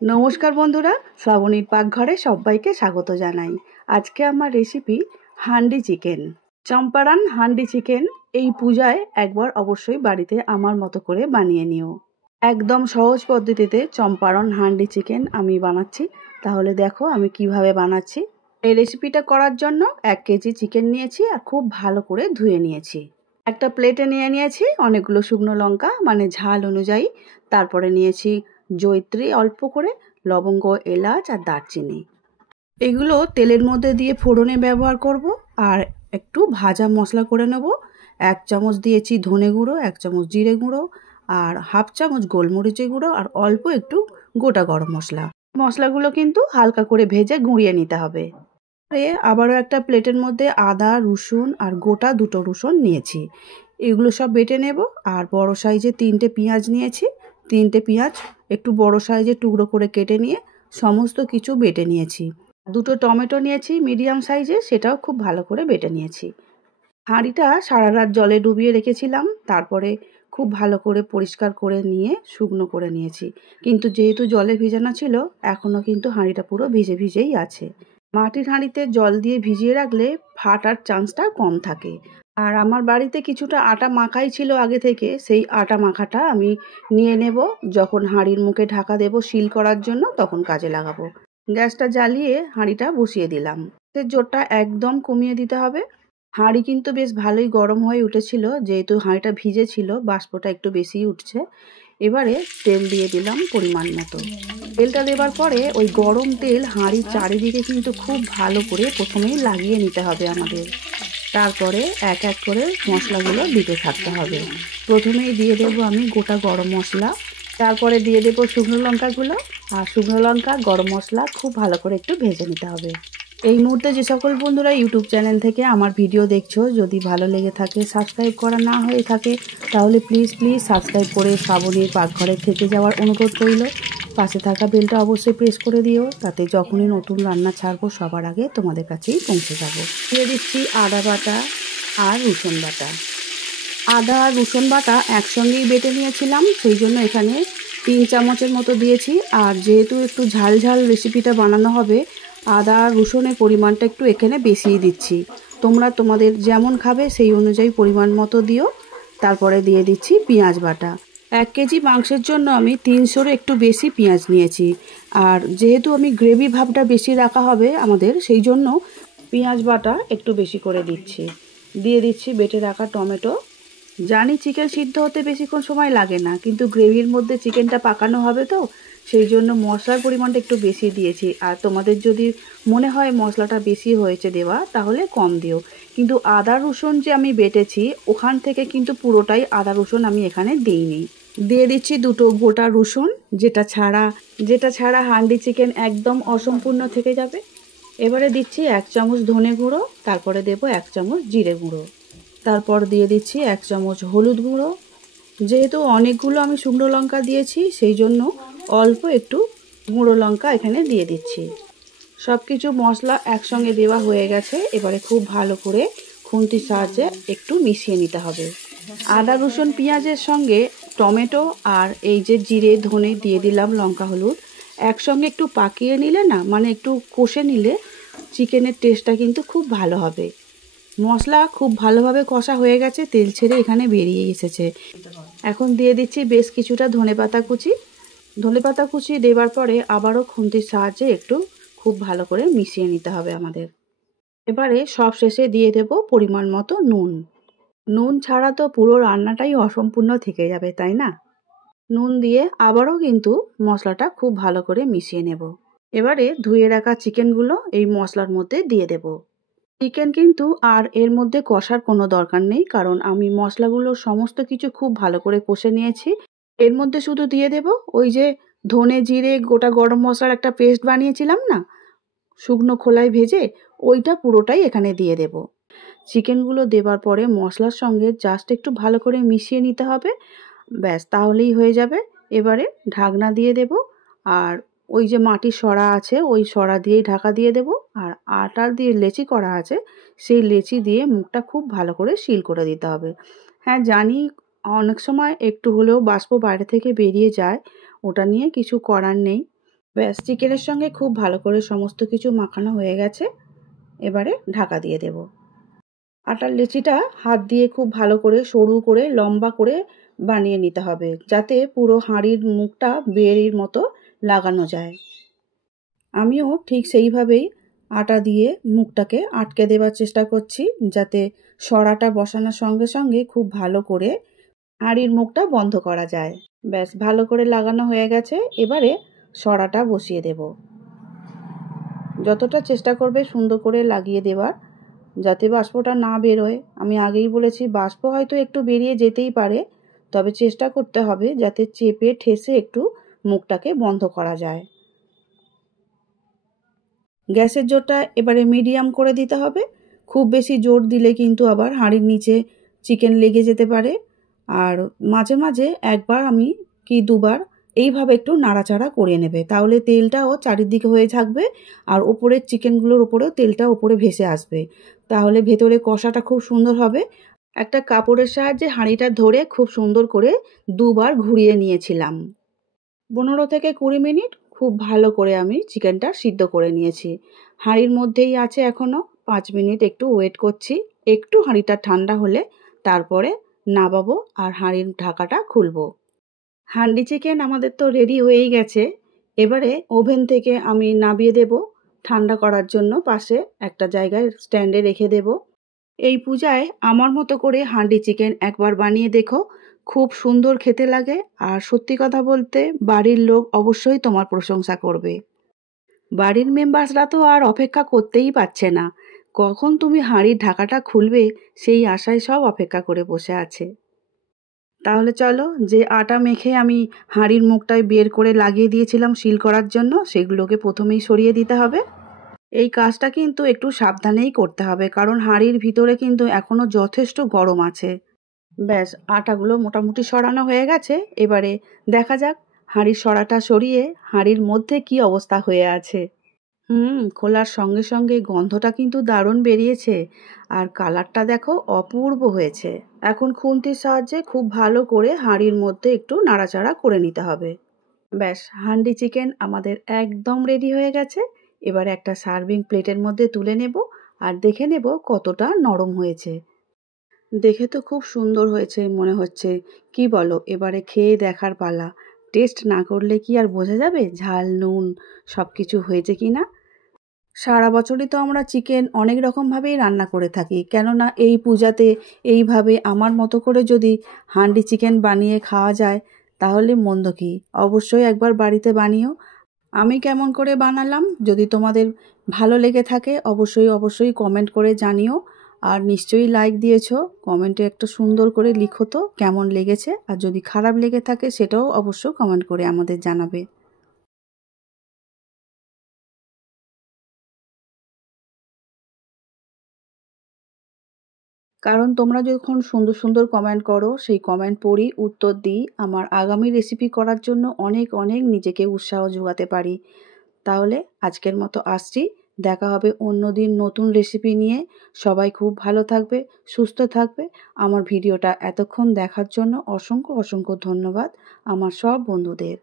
নমস্কার বন্ধুরা, শ্রাবণীর পাকঘরে সবাইকে স্বাগত জানাই। আজকে আমার recipe handi chicken, Champaran handi chicken. এই পূজায় একবার অবশ্যই বাড়িতে আমার মতো করে বানিয়ে নিও। একদম সহজ পদ্ধতিতে চম্পারন হান্ডি চিকেন আমি বানাচ্ছি। তাহলে দেখো আমি কিভাবে বানাচ্ছি। এই রেসিপিটা করার জন্য 1 কেজি চিকেন নিয়েছি আর খুব ভালো করে ধুয়ে নিয়েছি। একটা প্লেটে নিয়ে নিয়েছি অনেকগুলো শুকনো লঙ্কা, মানে ঝাল অনুযায়ী। তারপরে নিয়েছি জয়িত্রী অল্প করে, লবঙ্গ, এলাচ আর দারচিনি। এগুলো তেলের মধ্যে দিয়ে ফোড়নে ব্যবহার করব। আর একটু ভাজা মশলা করে নেব। 1 চামচ দিয়েছি ধনে গুঁড়ো, 1 চামচ জিরে গুঁড়ো, আর হাফ চামচ গোলমরিচের গুঁড়ো, আর অল্প একটু গোটা গরম মশলা। মশলাগুলো কিন্তু হালকা করে ভেজে গুঁড়িয়ে নিতে হবে। আবারও একটা প্লেটের মধ্যে আদা, রসুন আর গোটা 2টো রসুন নিয়েছি। এগুলো সব বেটে নেব। আর বড় সাইজে 3টে পেঁয়াজ নিয়েছি। 3টে পেঁয়াজ একটু বড় সাইজে টুকরো করে কেটে নিয়ে সমস্ত কিছু বেটে নিয়েছি। 2টো টমেটো নিয়েছি মিডিয়াম সাইজে, সেটাও খুব ভালো করে বেটে নিয়েছি। হাঁড়িটা সারা রাত জলে ডুবিয়ে রেখেছিলাম, তারপরে খুব ভালো করে পরিষ্কার করে নিয়ে শুকনো করে নিয়েছি। কিন্তু যেহেতু জলে ভিজানো ছিল, এখনও কিন্তু হাঁড়িটা পুরো ভিজে ভিজেই আছে। মাটির হাঁড়িতে জল দিয়ে ভিজিয়ে রাখলে ফাটার চান্সটা কম থাকে। আর আমার বাড়িতে কিছুটা আটা মাখাই ছিল আগে থেকে, সেই আটা মাখাটা আমি নিয়ে নেব। যখন হাঁড়ির মুখে ঢাকা দেব সিল করার জন্য, তখন কাজে লাগাবো। গ্যাসটা জ্বালিয়ে হাঁড়িটা বসিয়ে দিলাম। জোরটা একদম কমিয়ে দিতে হবে। হাঁড়ি কিন্তু বেশ ভালোই গরম হয়ে উঠেছিল, যেহেতু হাঁড়িটা ভিজে ছিল বাষ্পটা একটু বেশিই উঠছে। এবারে তেল দিয়ে দিলাম পরিমাণ মতো। তেলটা দেবার পরে ওই গরম তেল হাঁড়ির চারিদিকে কিন্তু খুব ভালো করে প্রথমেই লাগিয়ে নিতে হবে আমাদের। তারপরে এক এক করে মশলাগুলো দিতে থাকতে হবে। প্রথমেই দিয়ে দেবো আমি গোটা গরম মশলা, তারপরে দিয়ে দেবো শুকনো লঙ্কাগুলো, আর শুকনো লঙ্কা গরম মশলা খুব ভালো করে একটু ভেজে নিতে হবে। এই মুহূর্তে যে সকল বন্ধুরা ইউটিউব চ্যানেল থেকে আমার ভিডিও দেখছো, যদি ভালো লেগে থাকে, সাবস্ক্রাইব করা না হয়ে থাকে, তাহলে প্লিজ সাবস্ক্রাইব করে শ্রাবণীর পাকঘরে থেকে যাওয়ার অনুরোধ রইল। পাশে থাকা বেলটা অবশ্যই প্রেস করে দিও, তাতে যখনই নতুন রান্না ছাড়বো সবার আগে তোমাদের কাছেই পৌঁছে যাবো। দিয়ে দিচ্ছি আদা বাটা আর রসুন বাটা। আদা আর রসুন বাটা একসঙ্গেই বেটে নিয়েছিলাম, সেই জন্য এখানে 3 চামচের মতো দিয়েছি। আর যেহেতু একটু ঝাল ঝাল রেসিপিটা বানানো হবে, আদা আর রসুনের পরিমাণটা একটু এখানে বেশিই দিচ্ছি। তোমরা তোমাদের যেমন খাবে সেই অনুযায়ী পরিমাণ মতো দিও। তারপরে দিয়ে দিচ্ছি পেঁয়াজ বাটা। 1 কেজি মাংসের জন্য আমি 300-এর একটু বেশি পেঁয়াজ নিয়েছি। আর যেহেতু আমি গ্রেভি ভাবটা বেশি রাখা হবে আমাদের, সেই জন্য পেঁয়াজ বাটা একটু বেশি করে দিচ্ছি। দিয়ে দিচ্ছি বেটে রাখা টমেটো। জানি চিকেন সিদ্ধ হতে বেশিক্ষণ সময় লাগে না, কিন্তু গ্রেভির মধ্যে চিকেনটা পাকানো হবে তো, সেই জন্য মশলার পরিমাণটা একটু বেশি দিয়েছি। আর তোমাদের যদি মনে হয় মশলাটা বেশি হয়েছে দেওয়া, তাহলে কম দিও। কিন্তু আদা রসুন যে আমি বেটেছি, ওখান থেকে কিন্তু পুরোটাই আদা রসুন আমি এখানে দিইনি। দিয়ে দিচ্ছি 2টো গোটা রসুন, যেটা ছাড়া হান্ডি চিকেন একদম অসম্পূর্ণ থেকে যাবে। এবারে দিচ্ছি 1 চামচ ধনে গুঁড়ো, তারপরে দেবো 1 চামচ জিরে গুঁড়ো, তারপর দিয়ে দিচ্ছি 1 চামচ হলুদ গুঁড়ো। যেহেতু অনেকগুলো আমি শুকনো লঙ্কা দিয়েছি, সেই জন্য অল্প একটু গুঁড়ো লঙ্কা এখানে দিয়ে দিচ্ছি। সব কিছু মশলা একসঙ্গে দেওয়া হয়ে গেছে। এবারে খুব ভালো করে খুন্তির সাহায্যে একটু মিশিয়ে নিতে হবে। আদা রসুন পেঁয়াজের সঙ্গে টমেটো আর এই যে জিরে ধনে দিয়ে দিলাম, লঙ্কা হলুদ একসঙ্গে একটু পাকিয়ে নিলে না, মানে একটু কষে নিলে চিকেনের টেস্টটা কিন্তু খুব ভালো হবে। মশলা খুব ভালোভাবে কষা হয়ে গেছে, তেল ছেড়ে এখানে বেরিয়ে এসেছে। এখন দিয়ে দিচ্ছি বেশ কিছুটা ধনেপাতা কুচি। ধনেপাতা কুচি দেবার পরে আবারও খুন্তির সাহায্যে একটু খুব ভালো করে মিশিয়ে নিতে হবে আমাদের। এবারে সব শেষে দিয়ে দেব পরিমাণ মতো নুন। নুন ছাড়া তো পুরো রান্নাটাই অসম্পূর্ণ থেকে যাবে, তাই না? নুন দিয়ে আবারও কিন্তু মশলাটা খুব ভালো করে মিশিয়ে নেব। এবারে ধুয়ে রাখা চিকেনগুলো এই মশলার মধ্যে দিয়ে দেব। চিকেন কিন্তু আর এর মধ্যে কষার কোনো দরকার নেই, কারণ আমি মশলাগুলো সমস্ত কিছু খুব ভালো করে কষে নিয়েছি। এর মধ্যে শুধু দিয়ে দেব ওই যে ধনে জিরে গোটা গরম মশলার একটা পেস্ট বানিয়েছিলাম না, শুকনো খোলায় ভেজে, ওইটা পুরোটাই এখানে দিয়ে দেব। চিকেনগুলো দেবার পরে মশলার সঙ্গে জাস্ট একটু ভালো করে মিশিয়ে নিতে হবে, ব্যাস তাহলেই হয়ে যাবে। এবারে ঢাকনা দিয়ে দেব। আর ওই যে মাটির সরা আছে, ওই সরা দিয়েই ঢাকা দিয়ে দেব। আর আটা দিয়ে লেচি করা আছে, সেই লেচি দিয়ে মুখটা খুব ভালো করে সিল করে দিতে হবে। হ্যাঁ জানি অনেক সময় একটু হলেও বাষ্প বাইরে থেকে বেরিয়ে যায়, ওটা নিয়ে কিছু করার নেই। ব্যাস, চিকেনের সঙ্গে খুব ভালো করে সমস্ত কিছু মাখানো হয়ে গেছে। এবারে ঢাকা দিয়ে দেব। আটার লেচিটা হাত দিয়ে খুব ভালো করে সরু করে লম্বা করে বানিয়ে নিতে হবে, যাতে পুরো হাঁড়ির মুখটা বেড়ির মতো লাগানো যায়। আমিও ঠিক সেইভাবেই আটা দিয়ে মুখটাকে আটকে দেওয়ার চেষ্টা করছি, যাতে সরাটা বসানোর সঙ্গে সঙ্গে খুব ভালো করে হাঁড়ির মুখটা বন্ধ করা যায়। ব্যাস, ভালো করে লাগানো হয়ে গেছে। এবারে সরাটা বসিয়ে দেব। যতটা চেষ্টা করবে সুন্দর করে লাগিয়ে দেওয়ার, যাতে বাষ্পটা না বেরোয়। আমি আগেই বলেছি, বাষ্প হয়তো একটু বেরিয়ে যেতেই পারে, তবে চেষ্টা করতে হবে যাতে চেপে ঠেসে একটু মুখটাকে বন্ধ করা যায়। গ্যাসের জোরটা এবারে মিডিয়াম করে দিতে হবে। খুব বেশি জোর দিলে কিন্তু আবার হাঁড়ির নিচে চিকেন লেগে যেতে পারে। আর মাঝে মাঝে একবার আমি কি দুবার এইভাবে একটু নাড়াচাড়া করে নেবে, তাহলে তেলটাও চারিদিকে হয়ে থাকবে আর ওপরের চিকেনগুলোর ওপরেও তেলটা ওপরে ভেসে আসবে, তাহলে ভেতরে কষাটা খুব সুন্দর হবে। একটা কাপড়ের সাহায্যে হাঁড়িটা ধরে খুব সুন্দর করে দুবার ঘুরিয়ে নিয়েছিলাম। 15 থেকে 20 মিনিট খুব ভালো করে আমি চিকেনটা সিদ্ধ করে নিয়েছি। হাঁড়ির মধ্যেই আছে এখনও। 5 মিনিট একটু ওয়েট করছি। একটু হাঁড়িটা ঠান্ডা হলে তারপরে নামাবো আর হাঁড়ির ঢাকাটা খুলবো। হান্ডি চিকেন আমাদের তো রেডি হয়েই গেছে। এবারে ওভেন থেকে আমি নামিয়ে দেব ঠান্ডা করার জন্য। পাশে একটা জায়গায় স্ট্যান্ডে রেখে দেব। এই পূজায় আমার মতো করে হান্ডি চিকেন একবার বানিয়ে দেখো, খুব সুন্দর খেতে লাগে। আর সত্যি কথা বলতে বাড়ির লোক অবশ্যই তোমার প্রশংসা করবে। বাড়ির মেম্বার্সরা তো আর অপেক্ষা করতেই পারছে না, কখন তুমি হাঁড়ির ঢাকাটা খুলবে সেই আশায় সব অপেক্ষা করে বসে আছে। তাহলে চলো, যে আটা মেখে আমি হাঁড়ির মুখটায় বের করে লাগিয়ে দিয়েছিলাম সিল করার জন্য, সেগুলোকে প্রথমেই সরিয়ে দিতে হবে। এই কাজটা কিন্তু একটু সাবধানেই করতে হবে, কারণ হাঁড়ির ভিতরে কিন্তু এখনও যথেষ্ট গরম আছে। ব্যাস, আটাগুলো মোটামুটি সরানো হয়ে গেছে। এবারে দেখা যাক হাঁড়ির সরাটা সরিয়ে হাঁড়ির মধ্যে কি অবস্থা হয়ে আছে। খোলার সঙ্গে সঙ্গে গন্ধটা কিন্তু দারুণ বেরিয়েছে, আর কালারটা দেখো অপূর্ব হয়েছে। এখন খুন্তির সাহায্যে খুব ভালো করে হাঁড়ির মধ্যে একটু নাড়াচাড়া করে নিতে হবে। ব্যাস, হান্ডি চিকেন আমাদের একদম রেডি হয়ে গেছে। এবারে একটা সার্ভিং প্লেটের মধ্যে তুলে নেব আর দেখে নেব কতটা নরম হয়েছে। দেখে তো খুব সুন্দর হয়েছে মনে হচ্ছে, কি বলো? এবারে খেয়ে দেখার পালা। টেস্ট না করলে কি আর বোঝা যাবে ঝাল নুন সব কিছু হয়েছে কি না? সারা বছরই তো আমরা চিকেন অনেক রকমভাবেই রান্না করে থাকি, কেননা এই পূজাতে এইভাবে আমার মতো করে যদি হান্ডি চিকেন বানিয়ে খাওয়া যায় তাহলে মন্দ কি? অবশ্যই একবার বাড়িতে বানিও। আমি কেমন করে বানালাম যদি তোমাদের ভালো লেগে থাকে অবশ্যই কমেন্ট করে জানিও। আর নিশ্চয়ই লাইক দিয়েছো, কমেন্টে একটা সুন্দর করে লিখো তো কেমন লেগেছে। আর যদি খারাপ লেগে থাকে সেটাও অবশ্যই কমেন্ট করে আমাদের জানাবে। কারণ তোমরা যখন সুন্দর সুন্দর কমেন্ট করো, সেই কমেন্ট পড়ি, উত্তর দিই, আমার আগামী রেসিপি করার জন্য অনেক অনেক নিজেকে উৎসাহ যোগাতে পারি। তাহলে আজকের মতো আসছি, দেখা হবে অন্য দিন নতুন রেসিপি নিয়ে। সবাই খুব ভালো থাকবে, সুস্থ থাকবে। আমার ভিডিওটা এতক্ষণ দেখার জন্য অসংখ্য অসংখ্য ধন্যবাদ আমার সব বন্ধুদের।